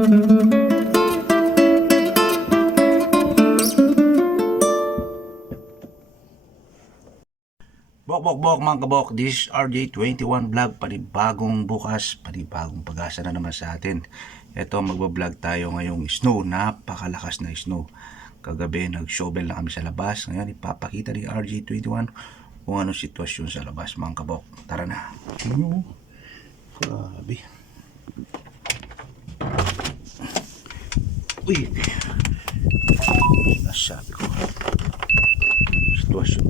Bok mga kabok, this is RJ21 Vlog, panibagong bukas, panibagong pag-asa na naman sa atin. Ito, magbablog tayo ngayong snow, napakalakas na snow. Kagabi nag-shovel na kami sa labas, ngayon ipapakita ni RJ21 kung anong sitwasyon sa labas mga kabok. Tara na. Grabe. Uy, nasabi ko sitwasyon.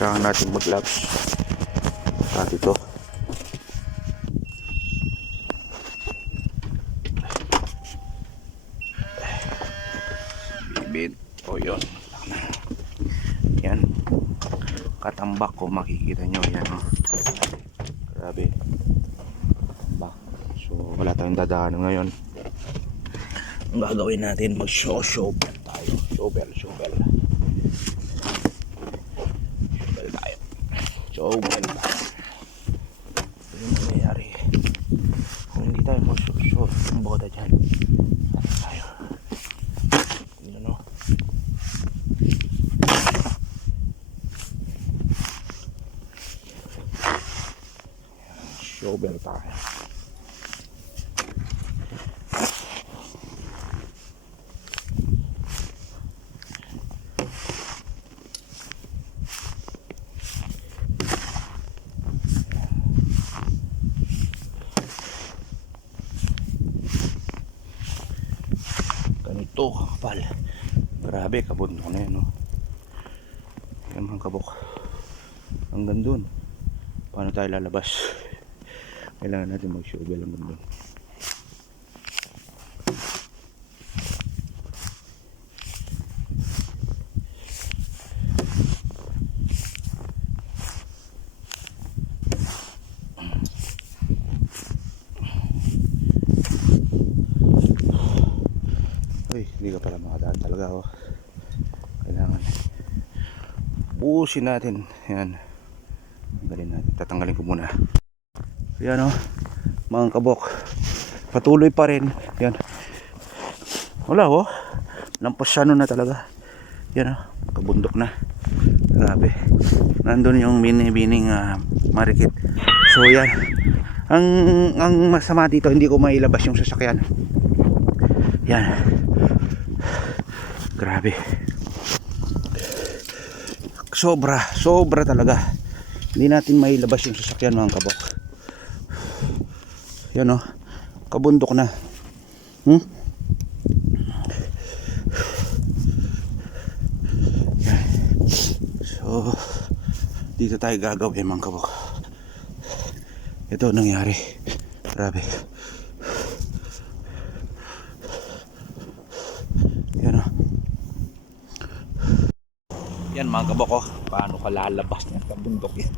Kailangan natin mag-gloves at ito bibit o yun yan katambak ko, makikita nyo yan o. Grabe tambak. So wala tayong dadaanan ngayon. Ang gagawin natin, mag-shovel tayo. Shovel so ganda. Ano yung nangyayari kung hindi tayo mag-shovel yung boda dyan? Tayo yun o. Shovel tayo. Ganito kapal, grabe, kabundok na yan, no? Yan mga kabok, hanggang dun. Paano tayo lalabas? Kailangan natin mag-shovel hanggang dun. Uy, hindi ka pala makadaan talaga, oh. Kailangan buusin natin yan. Tanggalin natin, tatanggalin ko muna. Yan, oh, mga kabok, patuloy pa rin yan. Wala, oh, lampasyano na talaga yan, oh, kabundok na. Grabe, nandun yung binibining marikit. So yan, ang masama dito, hindi ko mailabas yung sasakyan. Yan, grabe, sobra talaga. Hindi natin mailabas yung sasakyan mga kabok. Yan, oh, kabundok na. Yan. So dito tayo gagawin mga kabok. Ito nangyari, grabe. Yan mga kabok, oh, paano ka lalabas ng kabundok yan?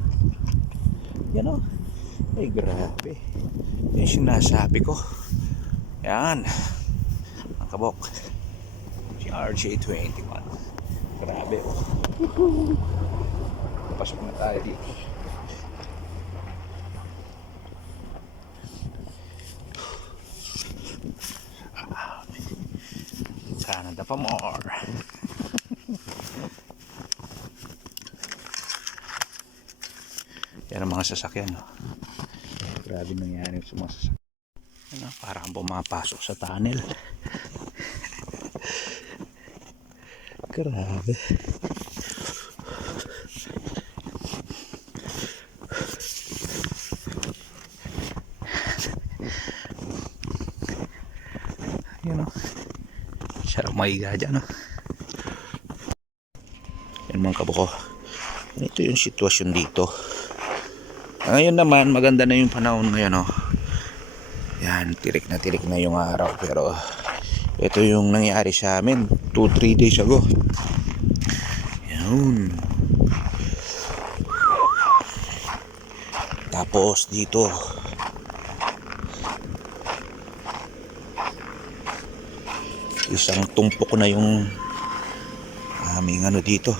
Yan, oh, ay grabe, yung sinasabi ko. Yan mga kabok, si RJ21, grabe, oh. Pasok na tayo dito. Canada pa more. Yan ang mga sasakyan, no? Grabe nangyari sa mga sasakyan. Ano, parang pumapasok sa tunnel. Grabe. Yan, no? Sarap maiga dyan, no? Yan mga kabuko. Ito yung sitwasyon dito. Ngayon naman maganda na yung panahon ngayon, oh. Yan, tirik na yung araw, pero ito yung nangyari sa amin 2-3 days ago. Yan. Tapos dito isang tumpok na yung aming ano dito,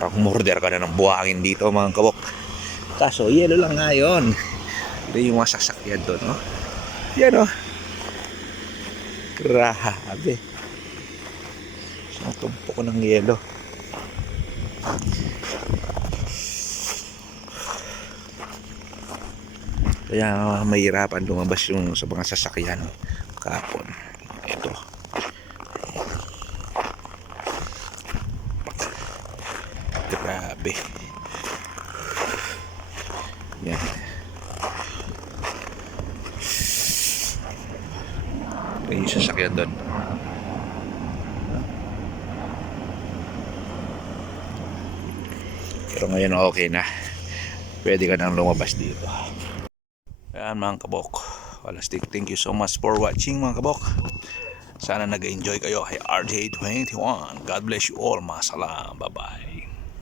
Parang murder ka na ng buhangin dito mga kabok. Kaso yelo lang nga yun. Ito yung mga sasakyan doon, no? Yan, oh. Grabe. Ang tumpok ko ng yelo. Kaya mahirapan lumabas yung sa mga sasakyan kahapon. Ito. Grabe. Yan. Ito yung sasakyan doon. Pero ngayon okay na. Pwede ka nang lumabas dito. Ayan mga kabok. Thank you so much for watching mga kabok. Sana nag-enjoy kayo kay RJ21. God bless you all mga salam. Bye bye.